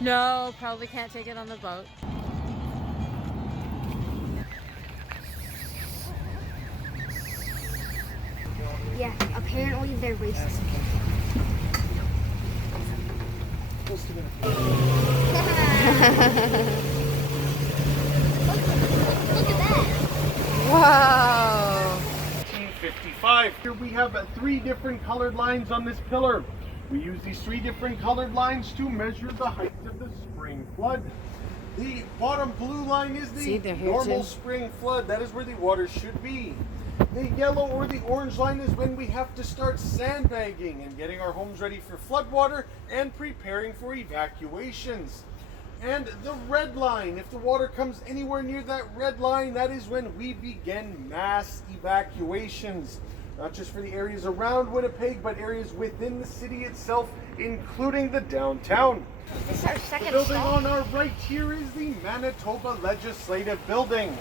No, probably can't take it on the boat. Yeah, apparently they're racist. Look at that. Whoa! 1955. Here we have three different colored lines on this pillar. We use these three different colored lines to measure the height of the spring flood. The bottom blue line is the normal spring flood. That is where the water should be. The yellow or the orange line is when we have to start sandbagging and getting our homes ready for floodwater and preparing for evacuations. And the red line, if the water comes anywhere near that red line, that is when we begin mass evacuations. Not just for the areas around Winnipeg, but areas within the city itself, including the downtown. This is our second The building stop. on our right here is the Manitoba Legislative Building.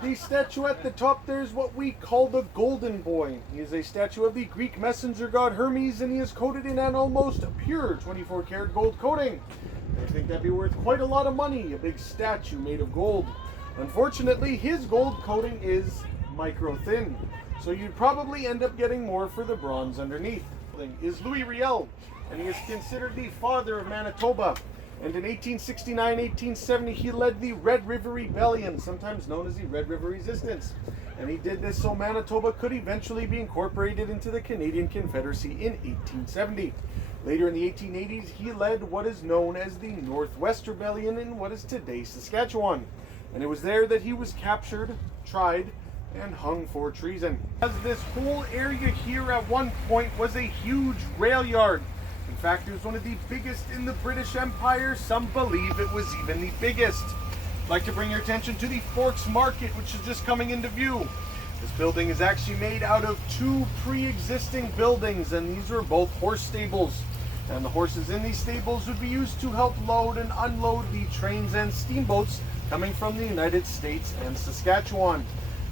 The statue at the top there is what we call the Golden Boy. He is a statue of the Greek messenger god Hermes, and he is coated in an almost pure 24-karat gold coating. I think that'd be worth quite a lot of money, a big statue made of gold. Unfortunately, his gold coating is micro thin, so you'd probably end up getting more for the bronze underneath. Is Louis Riel, and he is considered the father of Manitoba. And in 1869-1870, he led the Red River Rebellion, sometimes known as the Red River Resistance. And he did this so Manitoba could eventually be incorporated into the Canadian Confederacy in 1870. Later in the 1880s, he led what is known as the Northwest Rebellion in what is today Saskatchewan. And it was there that he was captured, tried, and hung for treason. As this whole area here at one point was a huge rail yard. In fact, it was one of the biggest in the British Empire. Some believe it was even the biggest. I'd like to bring your attention to the Forks Market, which is just coming into view. This building is actually made out of two pre-existing buildings, and these were both horse stables. And the horses in these stables would be used to help load and unload the trains and steamboats coming from the United States and Saskatchewan.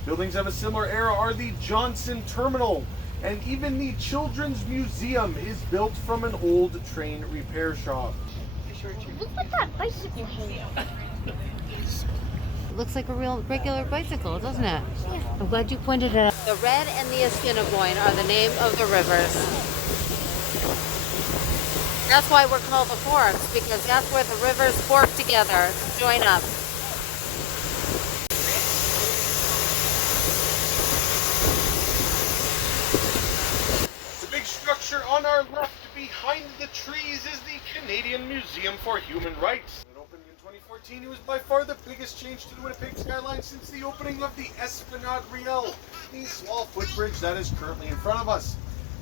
Buildings of a similar era are the Johnson Terminal, and even the Children's Museum is built from an old train repair shop. Look at that bicycle hanging. It looks like a real regular bicycle, doesn't it? Yeah. I'm glad you pointed it out. The Red and the Assiniboine are the name of the rivers. That's why we're called the Forks, because that's where the rivers fork together, join up. Structure on our left behind the trees is the Canadian Museum for Human Rights. It opened in 2014. It was by far the biggest change to the Winnipeg skyline since the opening of the Esplanade Riel, the small footbridge that is currently in front of us.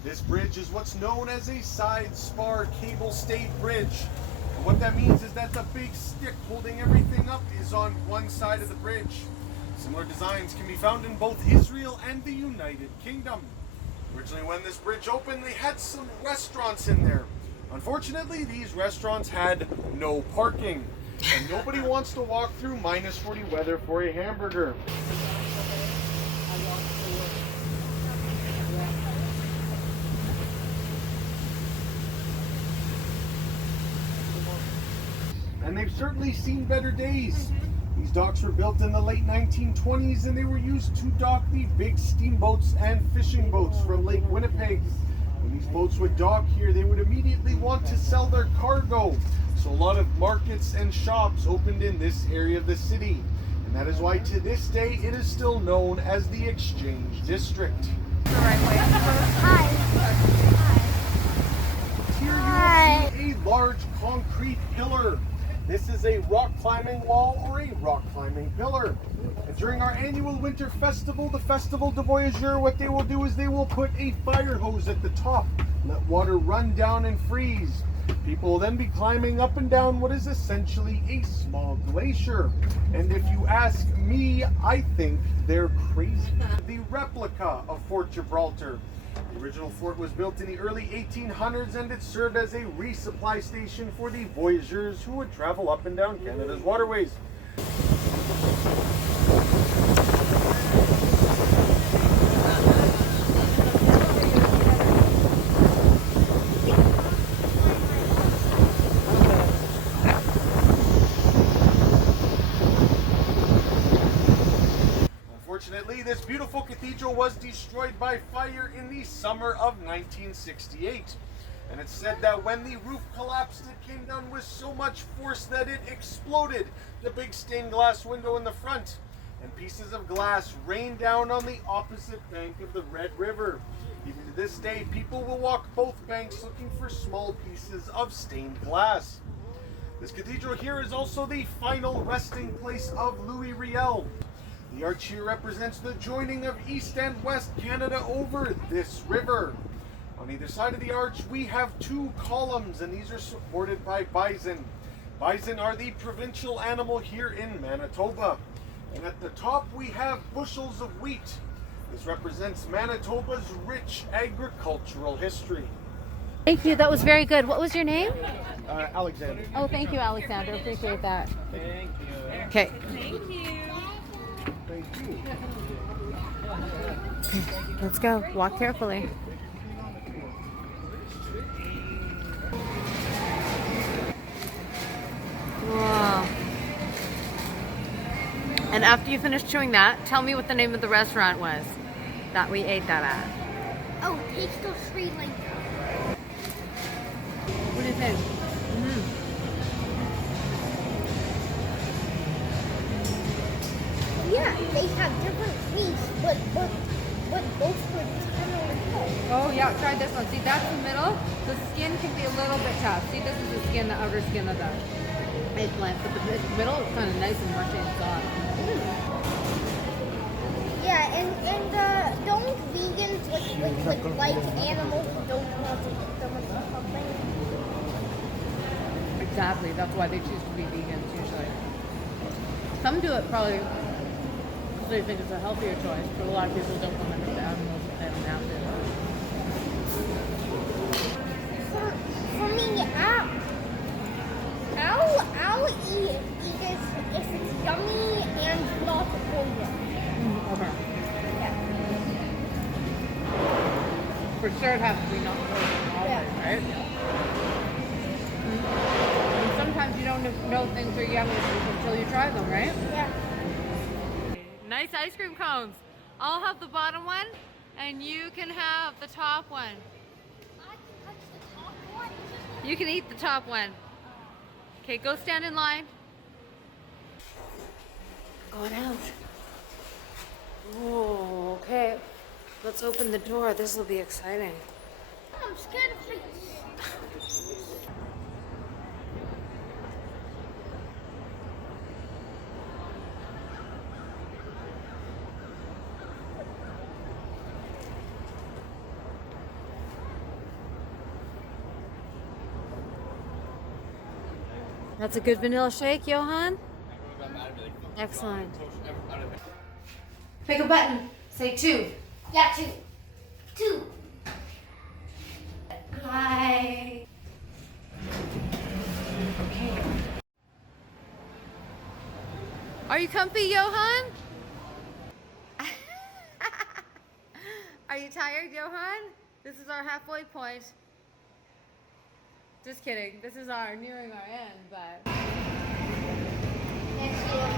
This bridge is what's known as a side spar cable stayed bridge. And what that means is that the big stick holding everything up is on one side of the bridge. Similar designs can be found in both Israel and the United Kingdom. Originally, when this bridge opened, they had some restaurants in there. Unfortunately, these restaurants had no parking, and nobody wants to walk through minus 40 weather for a hamburger. And they've certainly seen better days. These docks were built in the late 1920s, and they were used to dock the big steamboats and fishing boats from Lake Winnipeg. When these boats would dock here, they would immediately want to sell their cargo. So a lot of markets and shops opened in this area of the city. And that is why to this day it is still known as the Exchange District. Hi. Here you will see a large concrete pillar. This is a rock climbing wall or a rock climbing pillar. And during our annual winter festival, the Festival de Voyageur, what they will do is they will put a fire hose at the top, let water run down and freeze. People will then be climbing up and down what is essentially a small glacier. And if you ask me, I think they're crazy. The replica of Fort Gibraltar. The original fort was built in the early 1800s, and it served as a resupply station for the voyageurs who would travel up and down Canada's waterways. Unfortunately, this beautiful cathedral was destroyed by fire in the summer of 1968. And it's said that when the roof collapsed, it came down with so much force that it exploded the big stained glass window in the front. And pieces of glass rained down on the opposite bank of the Red River. Even to this day, people will walk both banks looking for small pieces of stained glass. This cathedral here is also the final resting place of Louis Riel. The arch here represents the joining of East and West Canada over this river. On either side of the arch, we have two columns, and these are supported by bison. Bison are the provincial animal here in Manitoba. And at the top, we have bushels of wheat. This represents Manitoba's rich agricultural history. Thank you. That was very good. What was your name? Alexander. Oh, thank you, Alexander. Appreciate that. Thank you. Okay. Thank you. Thank you. Let's go. Walk carefully. Wow. And after you finish chewing that, tell me what the name of the restaurant was that we ate that at. Oh, Taste of Sri Lanka. What do you think? Yeah, they have different tastes, but both were totally good. Oh yeah, try this one. See, that's the middle. The skin can be a little bit tough. See, this is the skin, the outer skin of the eggplant, but the middle is kind of nice and mushy and soft. Yeah, and don't vegans like animals who don't want to eat them or something? Exactly. That's why they choose to be vegans usually. Some do it probably because they think it's a healthier choice, but a lot of people don't want to hurt the animals if they don't have to. For me, I'll eat it if it's yummy and not poison. Okay. Yeah. For sure it has to be not poison always, Yeah. right? And sometimes you don't know things are yummy until you try them, right? Yeah. Nice ice cream cones. I'll have the bottom one and you can have the top one. I can touch the top one. You can eat the top one. Okay, go stand in line. Going out. Oh, okay. Let's open the door. This will be exciting. I'm scared of heights. That's a good vanilla shake, Johann? Excellent. Pick a button. Say 2. Yeah, two. Hi. Okay. Are you comfy, Johann? Are you tired, Johann? This is our halfway point. Just kidding. This is our nearing our end, but Next year.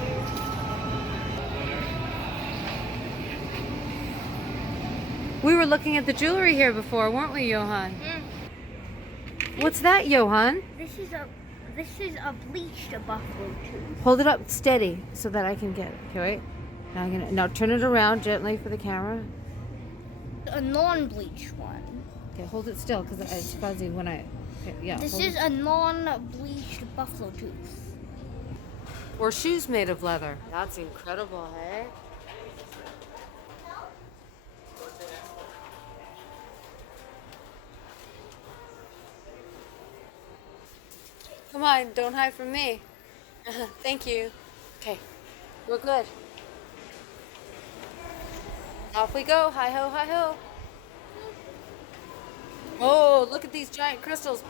we were looking at the jewelry here before, weren't we, Johann? What's that, Johann? This is a bleached buffalo tooth. Hold it up steady so that I can get it. Okay, wait. Now turn it around gently for the camera. A non-bleached one. Okay, hold it still because it's fuzzy when I. Okay, yeah. This hold is it. a non-bleached buffalo tooth. Or shoes made of leather. That's incredible, hey? Come on, don't hide from me. Thank you. Okay, we're good. Off we go. Hi ho, hi ho. Oh, look at these giant crystals.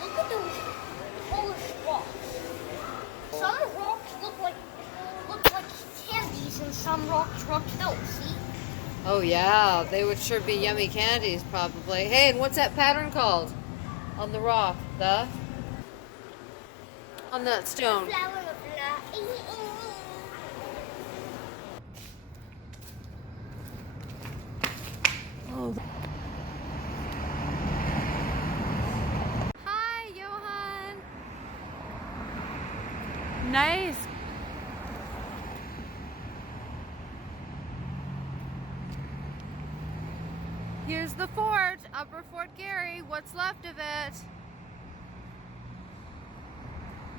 Look at those polished rocks. Some rocks look like candies, and some rocks don't. See? Oh yeah, they would sure be yummy candies probably. Hey, and what's that pattern called? On the rock, on that stone. Flower of life. Oh. Hi, Johann. Nice. Here's the fort, Upper Fort Garry, what's left of it.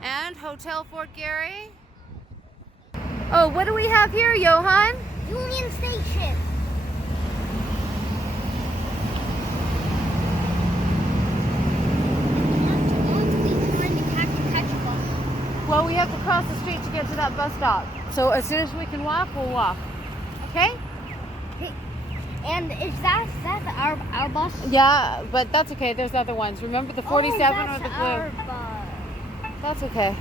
And Hotel Fort Garry. Oh, what do we have here, Johann? Union Station. Well, we have to cross the street to get to that bus stop. So as soon as we can walk, we'll walk. Okay? And is that our bus? Yeah, but that's okay. There's other ones. Remember the 47 or the blue? Our bus. That's okay.